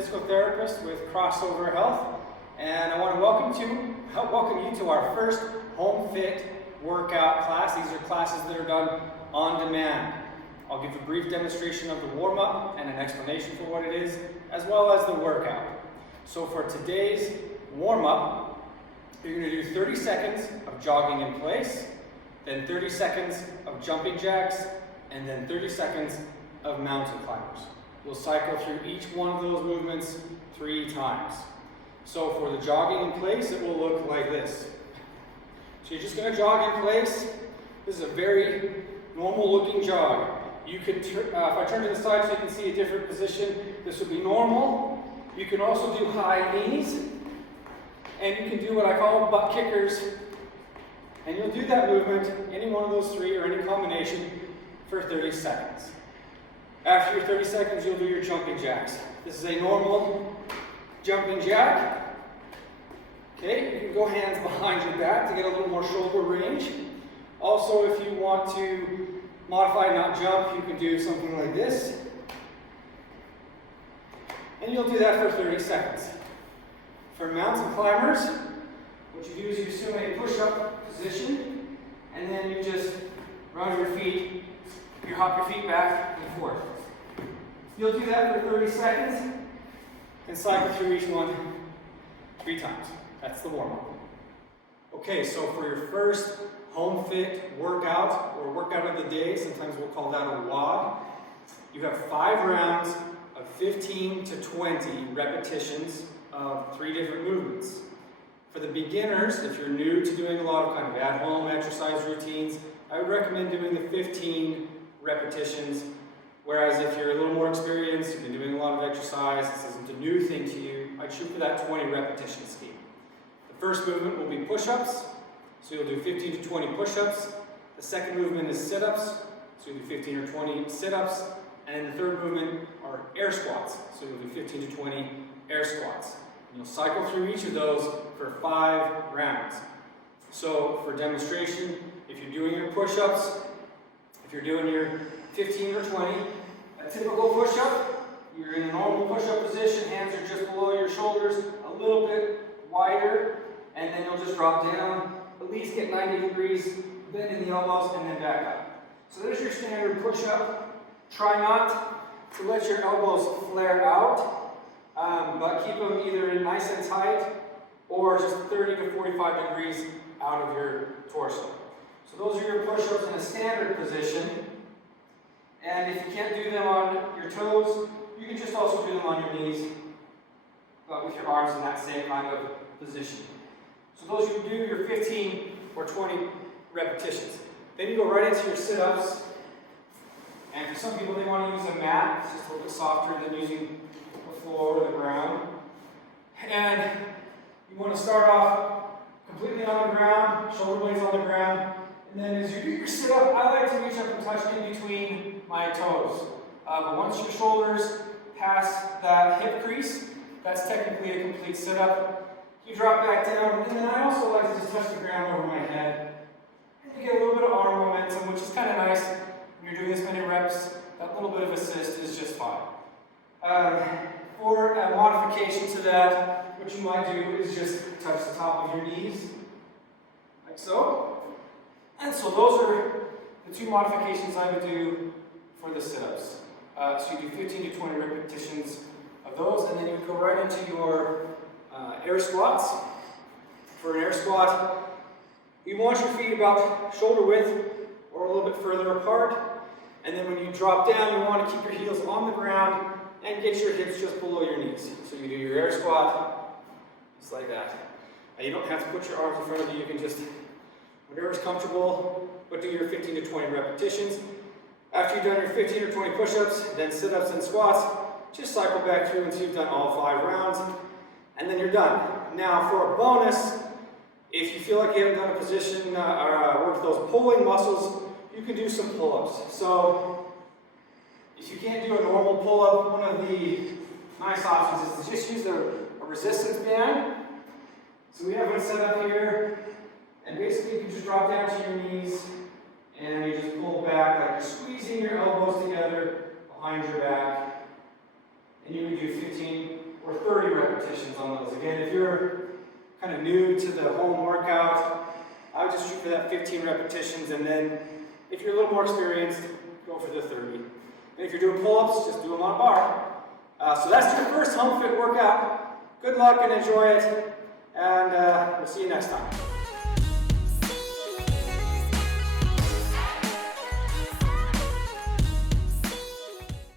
physical therapist with Crossover Health, and I want to welcome you to our first home fit workout class. These are classes that are done on demand. I'll give a brief demonstration of the warm-up and an explanation for what it is, as well as the workout. So for today's warm-up, you're going to do 30 seconds of jogging in place, then 30 seconds of jumping jacks, and then 30 seconds of mountain climbers. We'll cycle through each one of those movements 3 times. So for the jogging in place, it will look like this. So you're just going to jog in place. This is a very normal looking jog. You can, if I turn to the side so you can see a different position, this would be normal. You can also do high knees, and you can do what I call butt kickers. And you'll do that movement, any one of those 3 or any combination, for 30 seconds. After your 30 seconds, you'll do your jumping jacks. This is a normal jumping jack. Okay, you can go hands behind your back to get a little more shoulder range. Also, if you want to modify, not jump, you can do something like this. And you'll do that for 30 seconds. For mountain climbers, what you do is you assume a push-up position, and then you just round your feet, you hop your feet back and forth. You'll do that for 30 seconds, and cycle through each one 3 times. That's the warm-up. Okay, so for your first home fit workout, or workout of the day, sometimes we'll call that a WOD, you have 5 rounds of 15 to 20 repetitions of 3 different movements. For the beginners, if you're new to doing a lot of kind of at-home exercise routines, I would recommend doing the 15 repetitions. Whereas if you're a little more experienced, you've been doing a lot of exercise, this isn't a new thing to you, I'd shoot for that 20 repetition scheme. The first movement will be push-ups, so you'll do 15 to 20 push-ups. The second movement is sit-ups, so you'll do 15 or 20 sit-ups. And then the third movement are air squats, so you'll do 15 to 20 air squats. And you'll cycle through each of those for 5 rounds. So for demonstration, if you're doing your push-ups, if you're doing your 15 or 20, a typical push-up, you're in a normal push-up position, hands are just below your shoulders, a little bit wider, and then you'll just drop down, at least get 90 degrees, bend in the elbows, and then back up. So there's your standard push-up. Try not to let your elbows flare out, but keep them either nice and tight, or just 30 to 45 degrees out of your torso. So those are your push-ups in a standard position. And if you can't do them on your toes, you can just also do them on your knees, but with your arms in that same kind of position. So those you do your 15 or 20 repetitions. Then you go right into your sit-ups. And for some people, they want to use a mat. It's just a little bit softer than using the floor or the ground. And you want to start off completely on the ground, shoulder blades on the ground. And then as you do your sit-up, I like to reach up and touch in between my toes. But once your shoulders pass that hip crease, that's technically a complete sit-up. You drop back down, and then I also like to just touch the ground over my head. And you get a little bit of arm momentum, which is kind of nice. When you're doing this many reps, that little bit of assist is just fine. For a modification to that, what you might do is just touch the top of your knees, like so. And so those are the 2 modifications I would do for the sit-ups. So you do 15 to 20 repetitions of those, and then you go right into your air squats. For an air squat, you want your feet about shoulder width or a little bit further apart. And then when you drop down, you want to keep your heels on the ground and get your hips just below your knees. So you do your air squat, just like that. And you don't have to put your arms in front of you, you can just, whatever's comfortable, but do your 15 to 20 repetitions. After you've done your 15 or 20 push-ups, then sit-ups and squats, just cycle back through until you've done all 5 rounds, and then you're done. Now for a bonus, if you feel like you haven't done a position or work those pulling muscles, you can do some pull-ups. So if you can't do a normal pull-up, one of the nice options is to just use a resistance band. So we have one set up here, and basically you can just drop down to your knees, and you just pull back like you're squeezing your elbows together behind your back. And you can do 15 or 30 repetitions on those. Again, if you're kind of new to the home workout, I would just shoot for that 15 repetitions, and then if you're a little more experienced, go for the 30. And if you're doing pull-ups, just do them on a bar. So that's your first home fit workout. Good luck and enjoy it, and we'll see you next time.